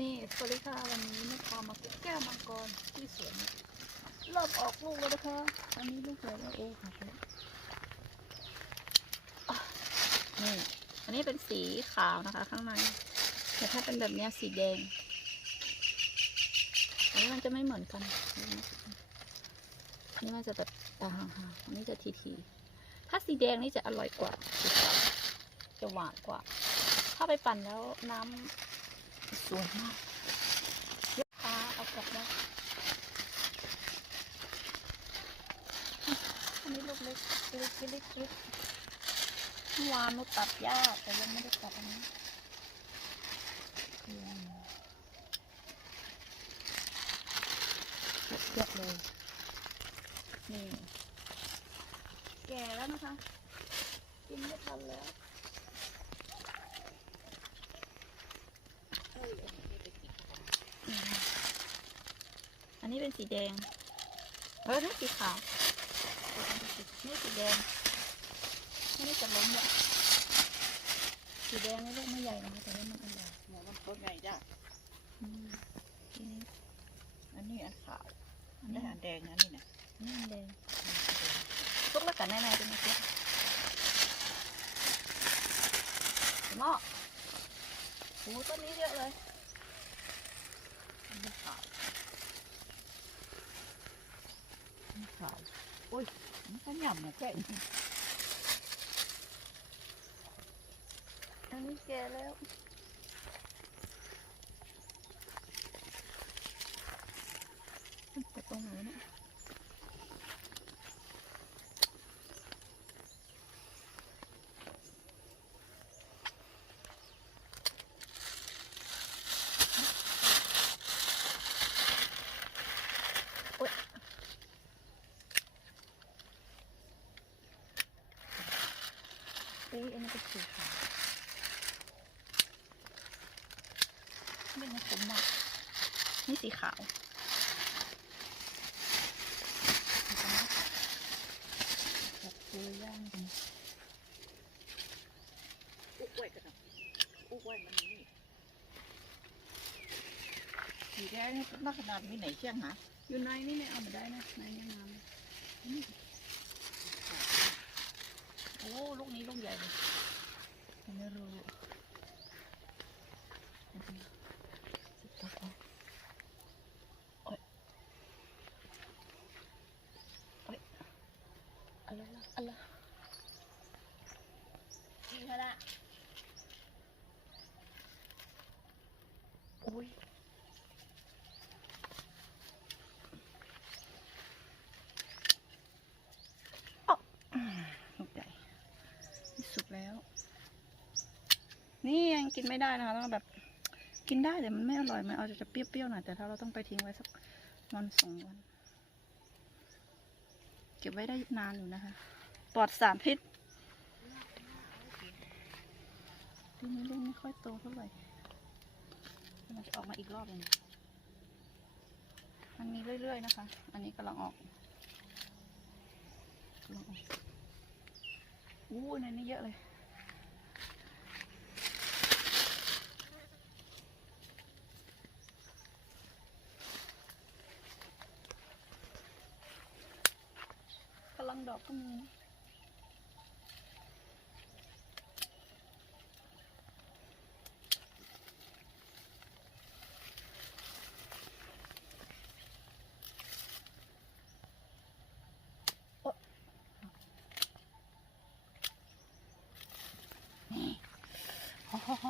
นี่สวัสดีค่ะวันนี้แม่พามาเก็บแก้วมังกรที่สวนเริ่มออกลูกแล้วนะคะอันนี้ลูกใหญ่แล้วโอ้ค่ะอะนี่อันนี้เป็นสีขาวนะคะ ข้างในแต่ถ้าเป็นแบบนี้สีแดงอันนี้มันจะไม่เหมือนกันอันนี้มันจะแบบตาห่างๆอันนี้จะทีๆถ้าสีแดงนี่จะอร่อยกว่าสีขาวจะหวานกว่า ถ้าไปปั่นแล้วน้ำ สวยมากเยอะปลาเอากลับได้อันนี้ลูกเล็กเล็กเล็กเล็กเมื่อวานเราตัดหญ้าแต่ยังไม่ได้ตัดอันนี้เยอะเลยนี่แก่แล้วนะคะกินไม่ทันแล้ว อันนี้เป็นสีแดง เออนี่สีขาว นี่สีแดง นี่จะล้มเนี่ยสีแดงนี่ลูกไม่ใหญ่นะคะแต่ว่ามันอันใหญ่หัวมันต้นใหญ่จ้ะอืมทีนี้อันนี้อันขาว อันอันนี้นี้อัอันนแดงอันนี้นะนี้อันแดงทุกแล้วกันแน่ๆเป็นไงเจ๊เนาะโอ้ต้นนี้เยอะเลยอันนี้ขาวอันนี้ ขาวอุ้ยมันก็หย่ำนะแค่นี้อันนี้แก่แล้วมันไปตรงไหนนะ เอ้ยอันนี้เป็นสีขาวนี่มันผมอะนี่สีขาวจับตัย่างกันอุ๊กไว้กันนะอุ๊กไว้มันนี่สีแดงนี่นักขนาดมีไหนเชี่ยงหาอยู่ในนี่ไม่เอามาได้นะในนี่น้ำ อ้ลูกนี้ลูกใหญ่เลยไม่รู้สิบตัวพอโอ๊ยโอ๊ยอะไรล่ะอะไรนี่ค่ะละโอ้ย ลูกใหญ่ นี่สุกแล้ว นี่ยัง กินไม่ได้นะคะต้องแบบกินได้แต่มันไม่อร่อยมันเอาจะเปรี้ยวๆหน่อยแต่ถ้าเราต้องไปทิ้งไว้สักวันสองวันเก็บไว้ได้นานอยู่นะคะปลอดสารพิษทีนี้ลูกไม่ค่อยโตเท่าไหร่มันจะออกมาอีกรอบหนึงมันมีเรื่อยๆนะคะ อันนี้กำลังออกกำลังออกอู้ในนี้เยอะเลย กำลังดอกก็มีนะโอ้โห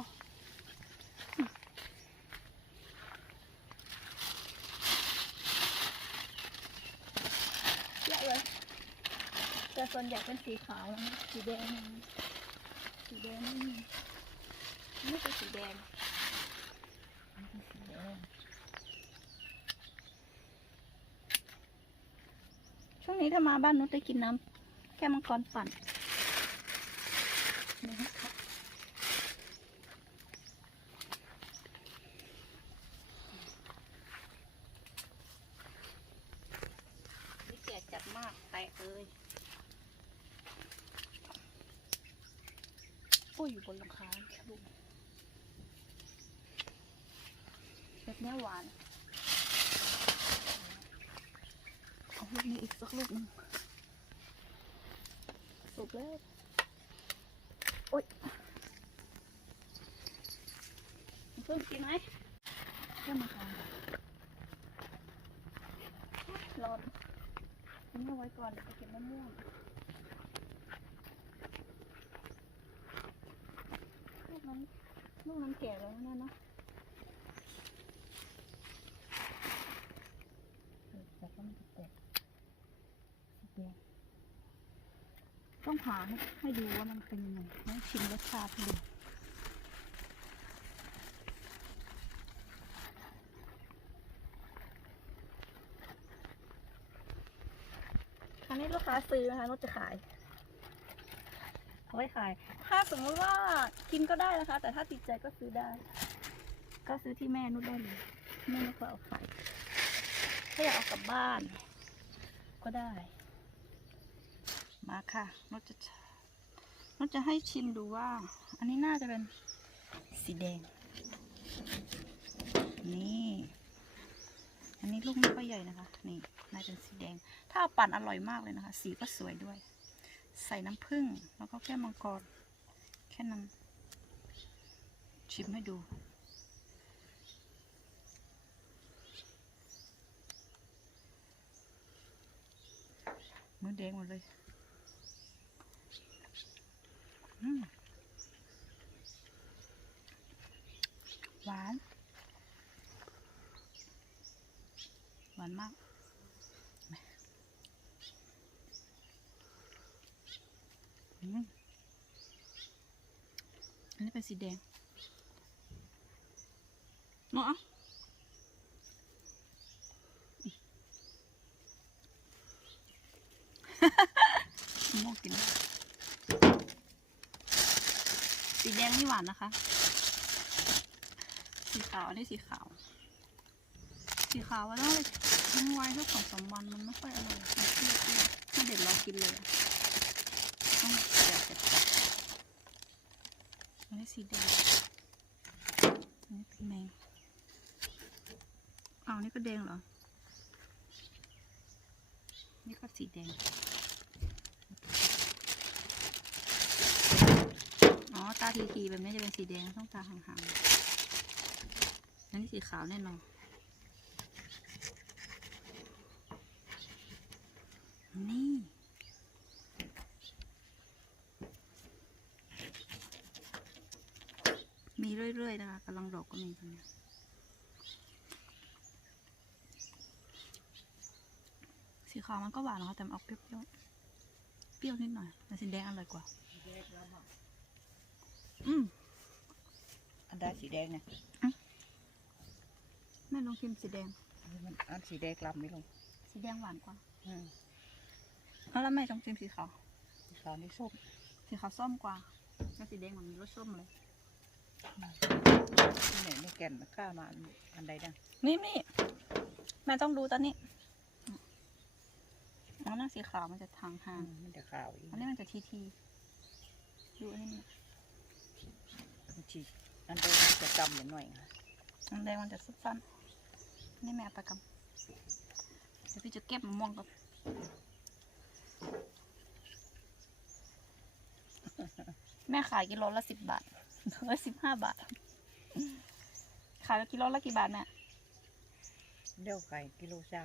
เยอะเลย แต่ส่วนใหญ่เป็นสีขาวนะสีแดงสีแดงไม่มีนี่สีแดงอันนี้เป็นสีแดง ช่วงนี้ถ้ามาบ้านนุชได้กินน้ำแก้มังกรปั่นนะครับนี่แก่จัดมาก แตกเลย โอ้ยอยู่บนหลังคาลูก แบบเนี้ยหวานเอา ลูกนี้อีกสักลูกนึงสุกแล้วโอ๊ยเพิ่มกินไหมเพิ่มมาค่ะร้อนทิ้งเอาไว้ก่อนไปเก็บมะม่วงลูกนั้นลูกนั้นแก่แล้วนะเนาะ แต่ก็มันจะแตกแดงต้อง ผ่าให้ให้ดูว่ามันเป็นยังไงชิมรสชาติดูครั้งนี้ลูกค้าซื้อนะคะรถจะขายเอาไว้ขาย ถ้าสมมติว่ากินก็ได้นะคะ แต่ถ้าติดใจก็ซื้อได้ ก็ซื้อที่แม่นุชได้เลยแม่นุชก็เอาขายถ้าอยากเอากลับบ้าน ก็ได้ มาค่ะนดจะนดจะให้ชิมดูว่า อันนี้น่าจะเป็นสีแดง นี่ อันนี้ลูกไม่ค่อยใหญ่นะคะ นี่น่าจะเป็นสีแดง ถ้าปั่นอร่อยมากเลยนะคะ สีก็สวยด้วย ใส่น้ำผึ้งแล้วก็แก้วมังกร แค่นั้น ชิมให้ดูมือแดงหมดเลยอืมหวาน หวานมาก อืมอันนี้เป็น สีแดงเนาะมะม่วงกิน สีแดงนี่หวานนะคะ สีขาวอันนี้สีขาว สีขาวว่าต้องเลยทิ้งไว้สักสองสามวันมันไม่ค่อยอร่อยมันเปรี้ยวๆถ้าเด็ดเรากินเลยต้องเสียเสร็จอั นี้สีแดงอันนี้เป็นแมงอ้าวนี่ก็แดงเหรอ นี่ก็สีแดง อ๋อ ตาทีทีๆแบบนี้จะเป็นสีแดงต้องตาห่างๆอันนี้สีขาวแน่นอน มีเรื่อยๆนะคะกำลัง ดอกก็มีตอนนี้สีขาวมันก็หวานนะคะแต่มันออกเปรี้ยวๆเปรี้ยวนิดหน่อยแต่สีแดงอร่อยกว่า อืมอันใดสีแดงเนี่ยแม่ลองชิมสีแดง อันนี้มันอันสีแดงลำไม่ลง สีแดงหวานกว่าอืมเอาแล้วแม่ลองชิมสีขาวสีขาวนี่ส้มสีขาวส้มกว่าแล้วสีแดงเหมือนมีรสส้มเลย นี่เนี่ยนี่แก่นข้ามาอันอันใดดังนี่นี่แม่ต้องดูตอนนี้อันนั้นสีขาวมันจะทางห่างมันจะขาวอีกอันนี้มันจะทีทีดูอันนี้มันมันชีอันใดมันจะจำอย่างหน่อยค่ะอันแดงมันจะสั้นๆอันนี่แม่เอาไปกำเดี๋ยวพี่จะเก็บมะม่วงก่อนแม่ขายกิโลละสิบบาท ร้อยสิบห้าบาท ขายกิโลละกี่บาทแม่เดี่ยวไก่กิโลเช้า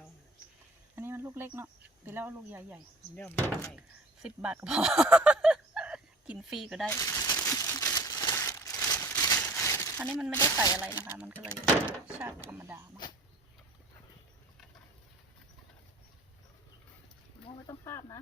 อันนี้มันลูกเล็กเนาะไปแล้วเอาลูกใหญ่เดี่ยวไม่ไก่ๆสิบบาทก็พอ กินฟรีก็ได้ อันนี้มันไม่ได้ใส่อะไรนะคะ มันก็เลยชาติธรรมดามากมองไม่ต้องคาบนะ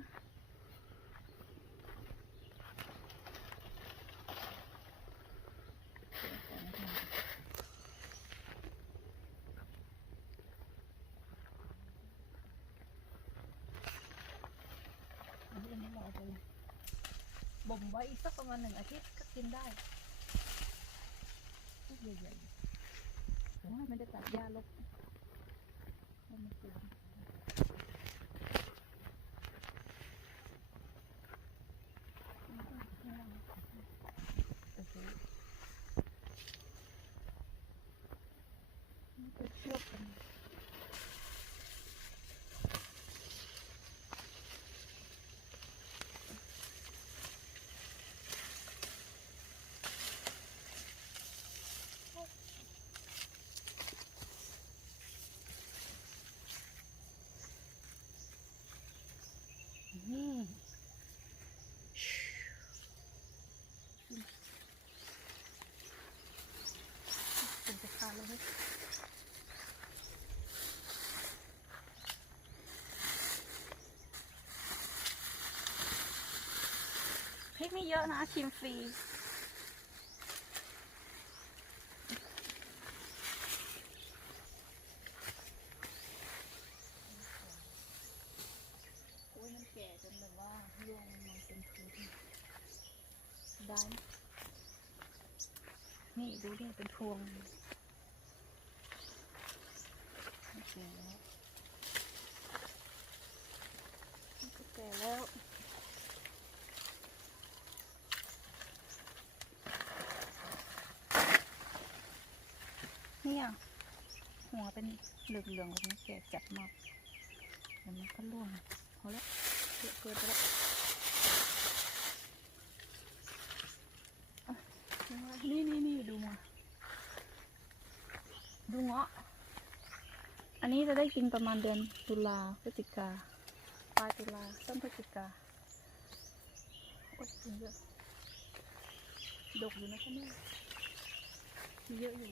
อันนี้อันนี้รอไปเลย บ่มไว้อีกสักประมาณหนึ่งอาทิตย์ก็กินได้ลูกใหญ่ๆแต่ว่าไม่ได้ตัดหญ้าลบห้มันเกลือโอเค ไม่เยอะนะ ชิมฟรี โอ้ยมันแก่จนแบบว่าร่วงมันเป็นพื้นได้นี่ดูดิเป็นพวงมันแก่แล้วมันก็แก่แล้ว เนี่ย หัวเป็นเหลืองๆแบบนี้แก่จัดมากเดี๋ยวมันก็ร่วงพอแล้วเยอะเกินไปแล้วอะนี่นี่นี่ดูมาดูเงาะ อันนี้จะได้กินประมาณเดือนตุลาพฤศจิกาปลายตุลาต้นพฤศจิกาโอ้ยกินเยอะดกอยู่นะคะเนี่ยมีเยอะอยู่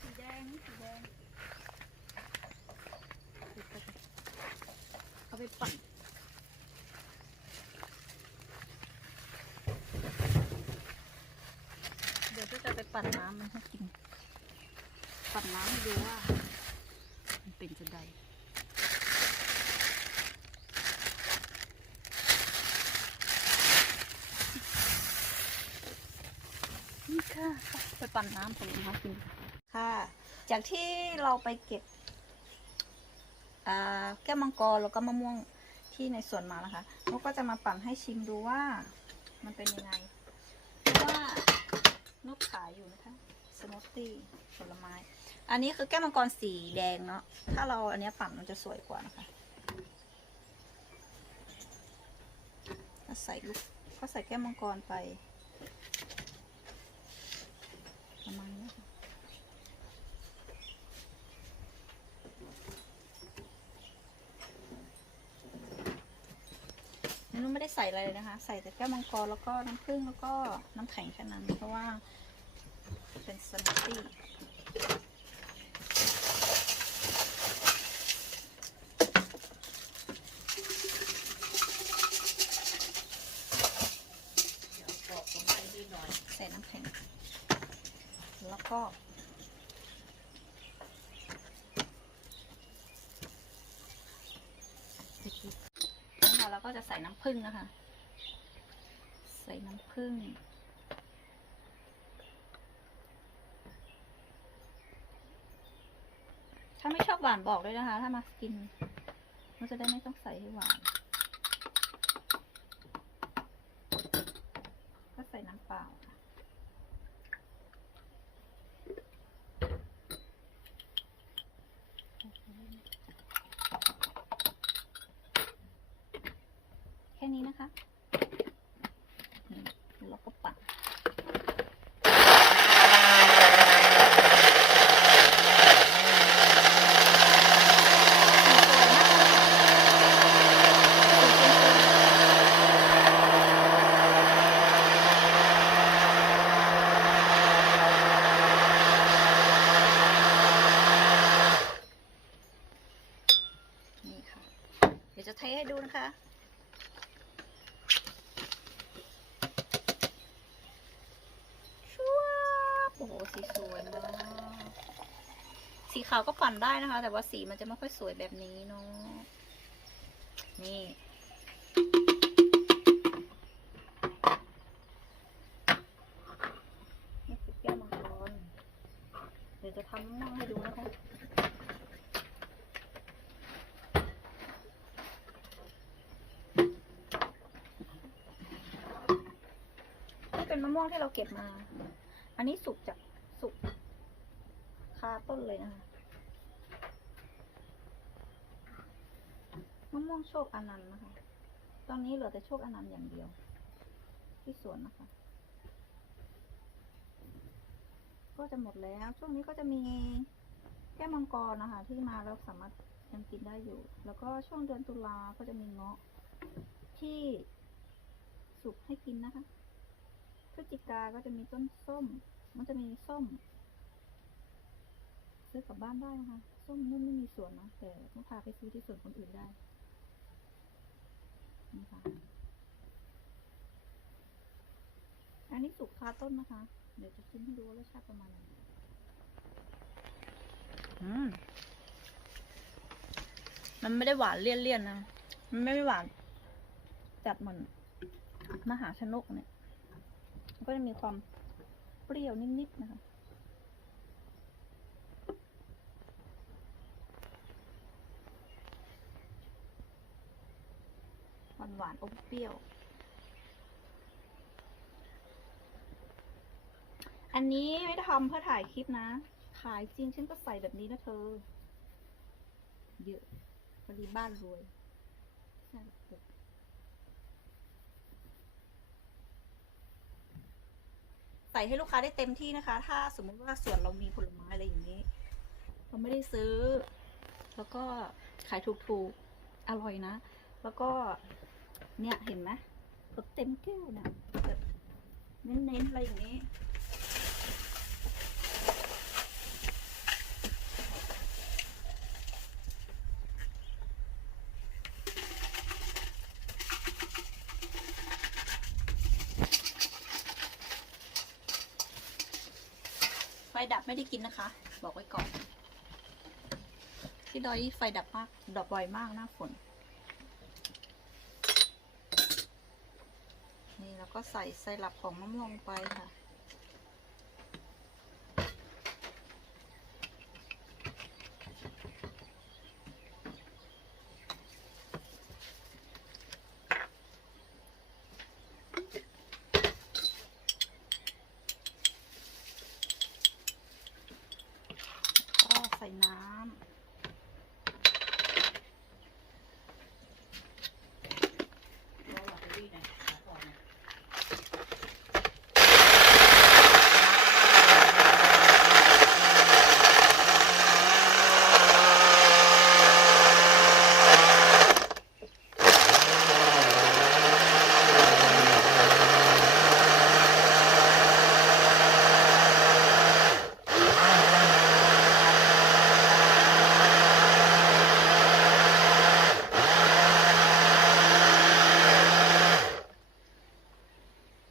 สีแดงนี่สีแดงเอาไปปั่น เดี๋ยวก็จะไปั่นน้ำมันให้กิน ปั่นน้ำให้ดูว่า มันเป็นจะใดนี่ค่ะไปปั่นน้ำผมนะคะกินค่ะ จากที่เราไปเก็บแก้วมังกรแล้วก็มะม่วงที่ในสวนมานะคะนกก็จะมาปั่นให้ชิมดูว่ามันเป็นยังไง นกขายอยู่นะคะสมูทตี้ผลไม้ อันนี้คือแก้วมังกรสีแดงเนาะถ้าเราอันนี้ปั่นมันจะสวยกว่านะคะก็ใส่ลูกก็ใส่แก้วมังกรไปประมาณนี้ค่ะ นุ่นไม่ได้ใส่อะไรเลยนะคะ ใส่แต่แก้วมังกรแล้วก็น้ำผึ้งแล้วก็น้ำแข็งแค่นั้นเพราะว่าเป็นสมูทตี้ ปอกตรงนี้นิดหน่อย ใส่น้ำแข็ง แล้วก็ นะคะแล้วก็ จะใส่น้ำผึ้งนะคะ ใส่น้ำผึ้งถ้าไม่ชอบหวานบอกด้วยนะคะ ถ้ามากินมันจะได้ไม่ต้องใส่ให้หวาน ก็ใส่น้ำเปล่าค่ะแค่นี้นะคะนี่แล้วก็ปั่นนี่ค่ะ เดี๋ยวจะเทให้ดูนะคะ ชัวบโอ้โห สีสวยมาก สีขาวก็ปั่นได้นะคะ แต่ว่าสีมันจะไม่ค่อยสวยแบบนี้เนาะนี่นี่คือแก้วมังกรเดี๋ยวจะทำมั่งให้ดูนะคะนี่เป็นมะม่วงที่เราเก็บมา อันนี้สุกจากาต้นเลยนะคะมะม่วงโชคอนันต์นะคะ ตอนนี้เหลือแต่โชคอนันต์อย่างเดียว ที่สวนนะคะ ก็จะหมดแล้ว ช่วงนี้ก็จะมีแก้มังกรนะคะ ที่มาแล้วสามารถยังกินได้อยู่ แล้วก็ช่วงเดือนตุลาก็จะมีเงาะที่สุกให้กินนะคะพฤศจิกาก็จะมีต้นส้ม มันจะมีส้ม ซื้อกลับบ้านได้นะคะ ส้มนุ่นไม่มีสวนนะ แต่ต้องพาไปซื้อที่สวนคนอื่นได้ นี่ค่ะ อันนี้สุกคาต้นนะคะ เดี๋ยวจะชิมให้ดูว่ารสชาติประมาณไหนอืมมันไม่ได้หวานเลี่ยนๆนะ มันไม่ได้หวาน จัดเหมือนมหาชนกเนี่ย ก็จะมีความเปรี้ยวนิดๆนะคะ หวานหวานอมเปรี้ยว อันนี้ไม่ได้ทำเพื่อถ่ายคลิปนะ ขายจริงฉันก็ใส่แบบนี้นะเธอ เยอะพอดีบ้านรวยใช่ใส่ให้ลูกค้าได้เต็มที่นะคะ ถ้าสมมุติว่าสวนเรามีผลไม้อะไรอย่างนี้ เราไม่ได้ซื้อ แล้วก็ขายถูกๆ อร่อยนะ แล้วก็ เนี่ยเห็นไหมแบบเต็มแก้วนะแบบเน้นๆอะไรอย่างนี้ไฟดับไม่ได้กินนะคะ บอกไว้ก่อน ที่ดอยไฟดับมากดับบ่อยมากหน้าฝน นี่แล้ว ก็ใส่ไซรัปของมะม่วงลงไปค่ะ ก็ใส่น้ำ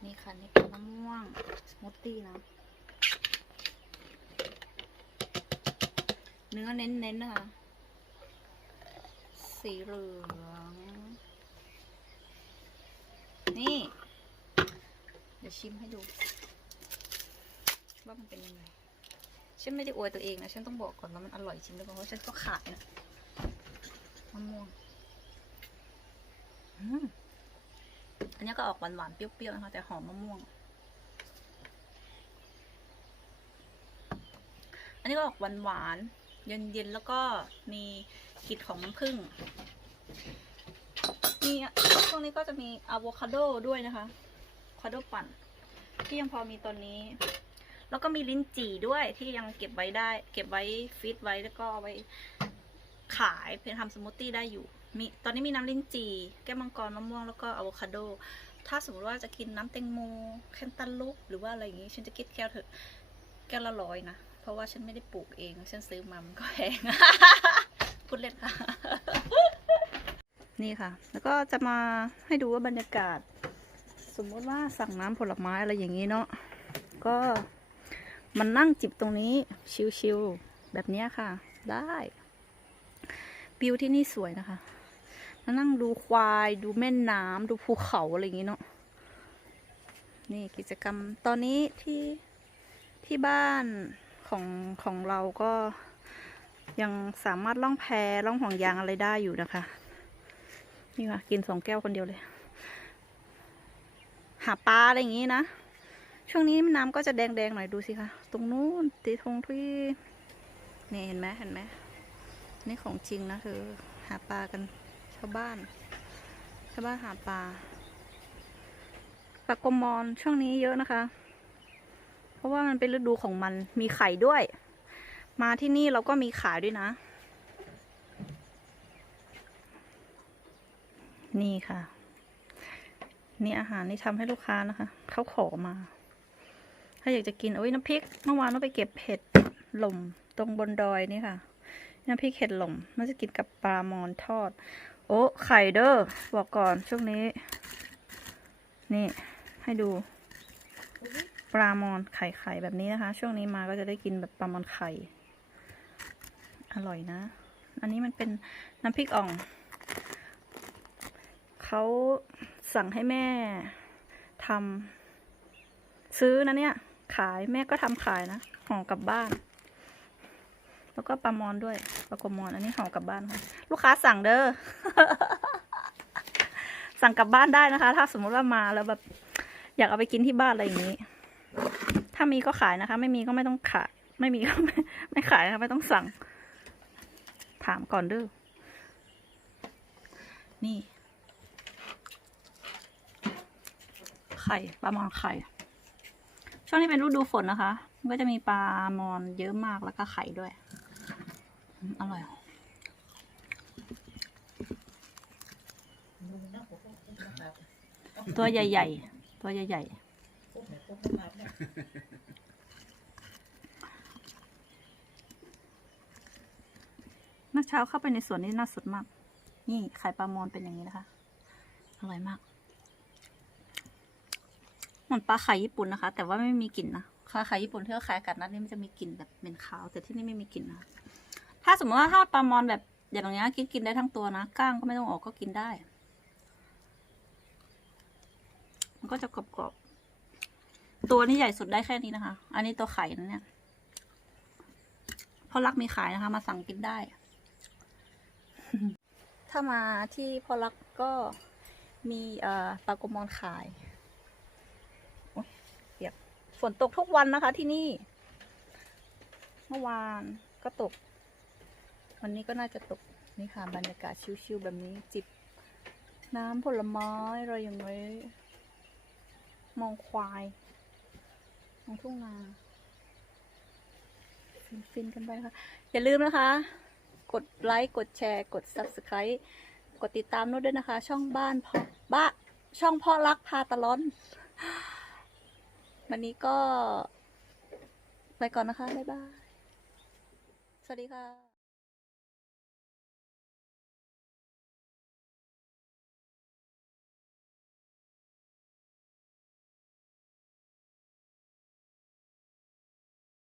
นี่ค่ะ นี่เป็นมะม่วงสมูทตี้ นะ เนื้อเน้นๆนะคะ สีเหลือง นี่ เดี๋ยวชิมให้ดู ว่ามันเป็นยังไง ฉันไม่ได้อวยตัวเองนะ ฉันต้องบอกก่อนว่ามันอร่อยจริงหรือเปล่าเพราะฉันก็ขายนะมะม่วงอันนี้ก็ออกหวานๆ เปรี้ยวๆ นะคะ แต่หอมมะม่วง นนี้ก็ออกหวานๆเย็นๆแล้วก็มีกลิ่นของน้ำผึ้งมีช่วงนี้ก็จะมีอะโวคาโดด้วยนะคะคาโดปั่น ที่ยังพอมีตอนนี้ แล้วก็มีลิ้นจี่ด้วยที่ยังเก็บไว้ได้ เก็บไว้ฟิตไว้แล้วก็เอาไว้ขายเพื่อทำสมูทตี้ได้อยู่มีตอนนี้มีน้ำลิ้นจี่แก้วมังกรมะม่วงแล้วก็อะโวคาโด ถ้าสมมติว่าจะกินน้ำแตงโมแคนตาลูปหรือว่าอะไรอย่างงี้ ฉันจะคิดแก้วเถอะแก้วละร้อยนะ ราะว่าฉันไม่ได้ปลูกเอง ฉันซื้อมามันก็แพง พูดเล่นค่ะ นี่ค่ะ แล้วก็จะมาให้ดูว่าบรรยากาศ สมมติว่าสั่งน้ำผลไม้อะไรอย่างนี้เนาะ ก็มันนั่งจิบตรงนี้ชิวๆแบบนี้ค่ะ ได้วิวที่นี่สวยนะคะมานั่งดูควายดูแม่น้ำดูภูเขาอะไรอย่างงี้เนาะ นี่กิจกรรมตอนนี้ที่ที่บ้าน ของของเราก็ยังสามารถล่องแพล่องห่วงยางอะไรได้อยู่นะคะ นี่ค่ะกินสองแก้วคนเดียวเลย หาปลาอะไรอย่างงี้นะ ช่วงนี้น้ำก็จะแดงๆหน่อยดูสิคะ ตรงนู้นตีทงที่นี่เห็นไหมเห็นไหมนี่ของจริงนะคือหาปลากันชาวบ้าน ชาวบ้านหาปลาปลากรมอนช่วงนี้เยอะนะคะ เพราะว่ามันเป็นฤดูของมันมีไข่ด้วย มาที่นี่เราก็มีขายด้วยนะ นี่ค่ะ นี่อาหารนี่ทำให้ลูกค้านะคะเขาขอมา ถ้าอยากจะกินโอ้ยน้ำพริกเมื่อวานเราไปเก็บเห็ดหล่มตรงบนดอยนี่ค่ะน้ำพริกเห็ดหล่มมันจะกินกับปลามอนทอด โอ้ไข่เด้อบอกก่อนช่วงนี้ นี่ให้ดู ปลามอนไข่ไข่แบบนี้นะคะ ช่วงนี้มาก็จะได้กินแบบปลามอนไข่ อร่อยนะ อันนี้มันเป็นน้ำพริกอ่อง เขาสั่งให้แม่ทำซื้อนะเนี่ย ขายแม่ก็ทำขายนะห่อกลับบ้าน แล้วก็ปลามอนด้วยปลากรมอน อันนี้ห่อกลับบ้านค่ะลูกค้าสั่งเด้อสั่งกลับบ้านได้นะคะ ถ้าสมมติว่ามาแล้วแบบอยากเอาไปกินที่บ้านอะไรอย่างนี้ ถ้ามีก็ขายนะคะ ไม่มีก็ไม่ต้องขาย ไม่มีก็ไม่ไม่ขายนะคะไม่ต้องสั่ง ถามก่อนเด้อนี่ ไข่ปลามอนไข่ ช่วงนี้เป็นฤดูฝนนะคะ ก็จะมีปลามอนเยอะมากแล้วก็ไข่ด้วยอืมอร่อยตัวใหญ่ ๆ ตัวใหญ่ ๆ เมื่อเช้าเข้าไปในสวนนี่น่าสดมาก นี่ไข่ปลามอนเป็นอย่างนี้นะคะ อร่อยมาก เหมือนปลาไข่ญี่ปุ่นนะคะ แต่ว่าไม่มีกลิ่นนะปลาไข่ญี่ปุ่นที่เขาขายกาศนัดนี่มันจะมีกลิ่นแบบเหม็นขาว แต่ที่นี่ไม่มีกลิ่นนะ ถ้าสมมติว่าทอดปลามอนแบบอย่างเงี้กินกินได้ทั้งตัวนะ ก้างก็ไม่ต้องออกก็กินได้ มันก็จะกรอบๆ ตัวนี้ใหญ่สุดได้แค่นี้นะคะ อันนี้ตัวไข่นะเนี่ยพ่อรักมีขายนะคะ มาสั่งกินได้ ถ้ามาที่พ่อรักก็มีเอ่อปลากระมอนขายเปียกฝนตกทุกวันนะคะ ที่นี่ เมื่อวานก็ตก วันนี้ก็น่าจะตก นี่ค่ะ บรรยากาศชิวๆแบบนี้จิบ น้ำผลไม้อะไรอย่างเงี้ยมองควาย ของทุ่งนาฟินๆกันไปค่ะ อย่าลืมนะคะ กดไลค์ กดแชร์ กด subscribe กดติดตามนู้นด้วยนะคะ ช่องบ้านพ่อบ้าช่องพ่อรักพาตะล้อน วันนี้ก็ ไปก่อนนะคะ บ๊ายบาย สวัสดีค่ะ